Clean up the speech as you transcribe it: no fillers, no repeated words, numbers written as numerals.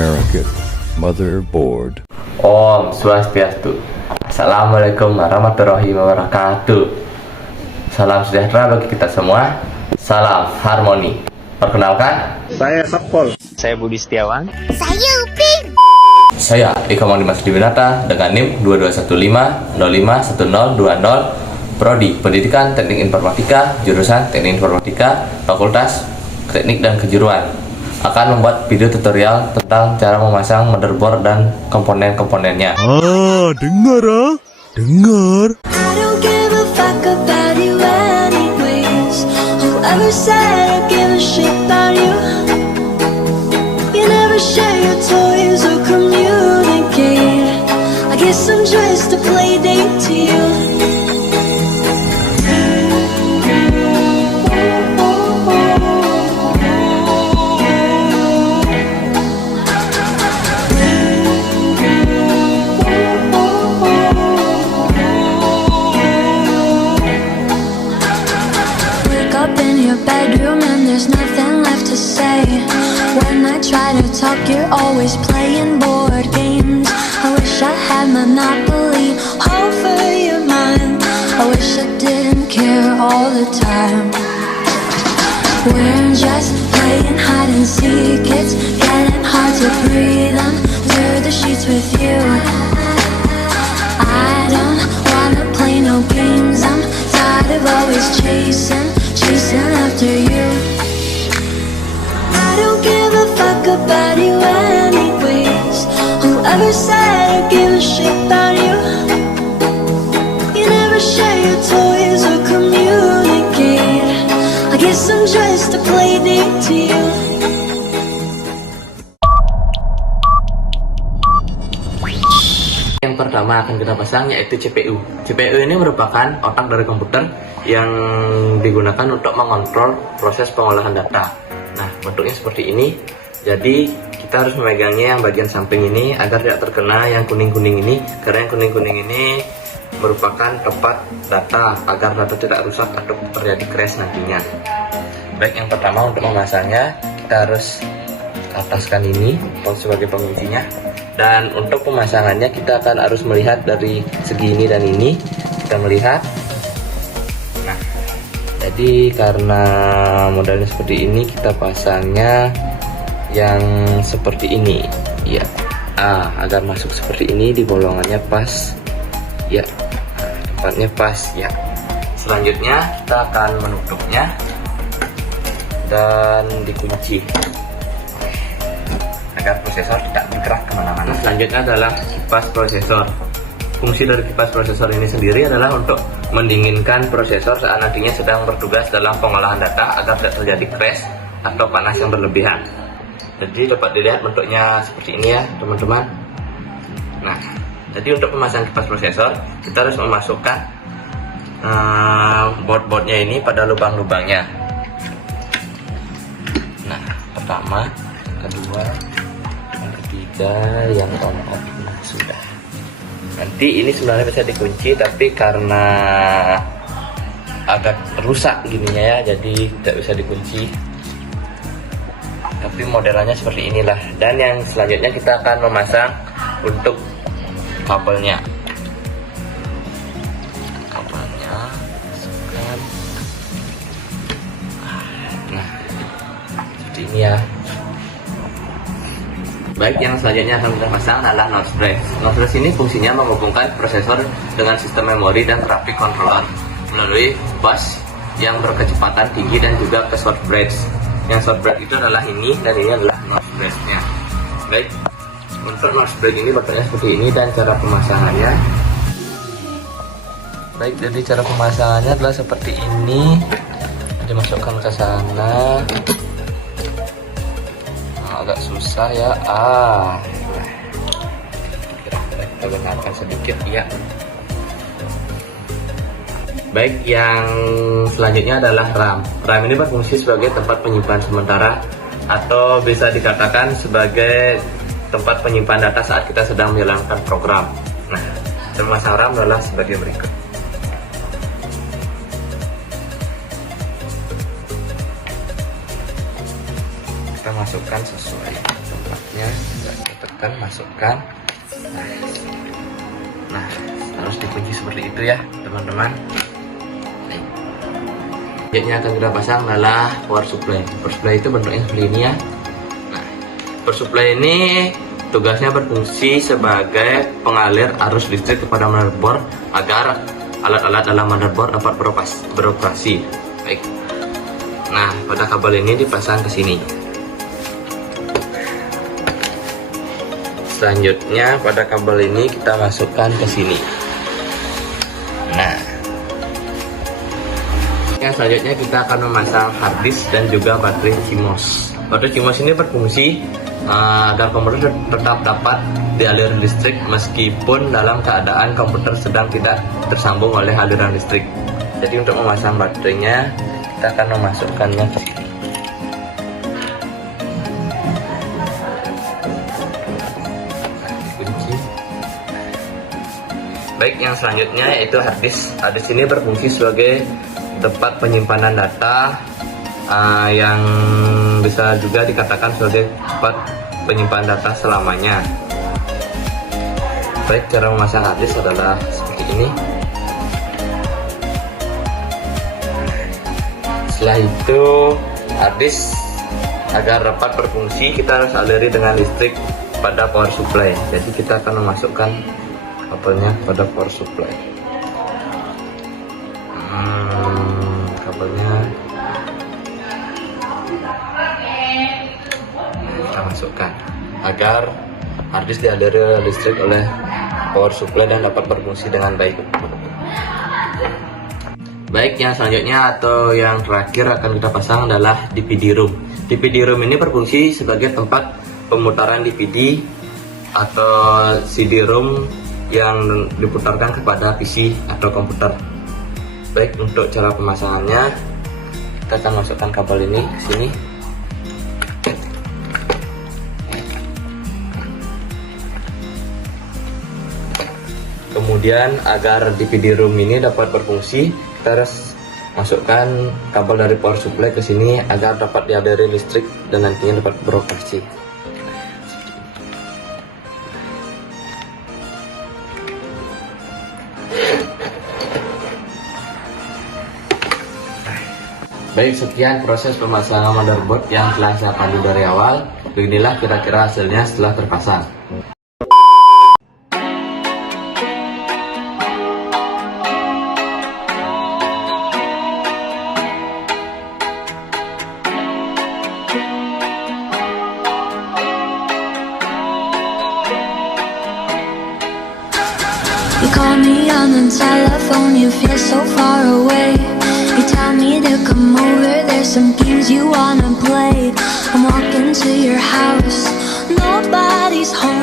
American Motherboard. Om Swastiastu. Assalamualaikum warahmatullahi wabarakatuh. Salam sejahtera bagi kita semua. Salam harmoni. Perkenalkan, Saya Sapol. Saya Budi Setiawan. Saya Upin. saya Ika Dimas Diwinata dengan NIM 2215051020, Prodi Pendidikan Teknik Informatika, jurusan Teknik Informatika, Fakultas Teknik dan Kejuruan. Akan membuat video tutorial tentang cara memasang motherboard dan komponen-komponennya. Dengar. I don't give a fuck about you anyways. Whoever said I give a shit about you. You never share your toys or communicate. I guess I'm just a play date to you. Bedroom and there's nothing left to say. When I try to talk, you're always playing board games. I wish I had Monopoly over your mind. I wish I didn't care all the time. We're just playing hide and seek. It's getting hard to breathe under the sheets with you. I don't wanna play no games. I'm tired of always chasing after you. I don't give a fuck about you anyways. Whoever said I give a shit about you. You never share your toys or communicate. I guess I'm just a play date to you. Yang pertama akan kita pasang yaitu CPU. CPU ini merupakan otak dari komputer yang digunakan untuk mengontrol proses pengolahan data. Nah, bentuknya seperti ini. Jadi kita harus memegangnya yang bagian samping ini agar tidak terkena yang kuning-kuning ini, karena yang kuning-kuning ini merupakan tempat data agar data tidak rusak atau terjadi crash nantinya. Baik, yang pertama untuk memasangnya kita harus ataskan ini sebagai penguncinya. Dan untuk pemasangannya kita akan harus melihat dari segi ini dan ini. Kita melihat. Nah, jadi karena modelnya seperti ini, kita pasangnya yang seperti ini. Ya, agar masuk seperti ini di bolongannya pas. Ya, tempatnya pas. Ya. Selanjutnya kita akan menutupnya dan dikunci agar prosesor tidak bergerak kemana-mana. Selanjutnya adalah kipas prosesor. Fungsi dari kipas prosesor ini sendiri adalah untuk mendinginkan prosesor saat nantinya sedang bertugas dalam pengolahan data agar tidak terjadi crash atau panas yang berlebihan. Jadi dapat dilihat bentuknya seperti ini ya teman-teman. Nah, jadi untuk memasang kipas prosesor kita harus memasukkan board-boardnya ini pada lubang-lubangnya. Nah, pertama, kedua, yang ketiga, yang on off. Nah, sudah. Nanti ini sebenarnya bisa dikunci, tapi karena agak rusak gininya ya, jadi tidak bisa dikunci. Tapi modelannya seperti inilah. Dan yang selanjutnya kita akan memasang untuk kabelnya. Kabelnya masukkan. Nah, seperti ini ya. Baik, yang selanjutnya akan kita pasang adalah notch brace. Notch brace ini fungsinya menghubungkan prosesor dengan sistem memori dan grafik controller melalui bus yang berkecepatan tinggi dan juga ke short brace. Yang short brace itu adalah ini dan ini adalah notch brace-nya. Baik, untuk notch brace ini bentuknya seperti ini dan cara pemasangannya. Baik, jadi cara pemasangannya adalah seperti ini. Dimasukkan ke sana. Agak susah ya. Kita benarkan sedikit ya. Baik, yang selanjutnya adalah RAM. RAM ini berfungsi sebagai tempat penyimpan sementara atau bisa dikatakan sebagai tempat penyimpan data saat kita sedang menjalankan program. Nah, memasang RAM adalah sebagai berikut. Kita masukkan sesuai tempatnya. akan masukkan. Nah, harus dikunci seperti itu ya teman-teman. Yang akan kita pasang adalah power supply. Power supply itu bentuknya seperti ini ya. Nah, power supply ini tugasnya berfungsi sebagai pengalir arus listrik kepada motherboard agar alat-alat dalam motherboard dapat beroperasi. Baik. Nah, pada kabel ini dipasang ke sini. Selanjutnya pada kabel ini kita masukkan ke sini. Nah, yang selanjutnya kita akan memasang harddisk dan juga baterai CMOS. Baterai CMOS ini berfungsi agar komputer tetap dapat dialiri listrik meskipun dalam keadaan komputer sedang tidak tersambung oleh aliran listrik. Jadi untuk memasang baterainya kita akan memasukkannya ke sini. Dikunci. Baik, yang selanjutnya yaitu harddisk. Harddisk ini berfungsi sebagai tempat penyimpanan data yang bisa juga dikatakan sebagai tempat penyimpanan data selamanya. Baik, cara memasang harddisk adalah seperti ini. Setelah itu harddisk agar dapat berfungsi kita harus aliri dengan listrik pada power supply. Jadi kita akan memasukkan kabelnya pada power supply. Kabelnya kita masukkan agar harddisk dialiri listrik oleh power supply dan dapat berfungsi dengan baik. Baik, yang selanjutnya atau yang terakhir akan kita pasang adalah DVD room. DVD room ini berfungsi sebagai tempat pemutaran DVD atau CD-ROM yang diputarkan kepada PC atau komputer. Baik, untuk cara pemasangannya kita akan masukkan kabel ini ke sini. Kemudian agar DVD room ini dapat berfungsi, kita harus masukkan kabel dari power supply ke sini agar dapat dialiri listrik dan nantinya dapat beroperasi. Baik, sekian proses pemasangan motherboard yang telah saya pandu dari awal. Beginilah kira-kira hasilnya setelah terpasang. You call me on the telephone, you feel so far away. You tell me to come over, there's some games you wanna play. I'm walking to your house, nobody's home.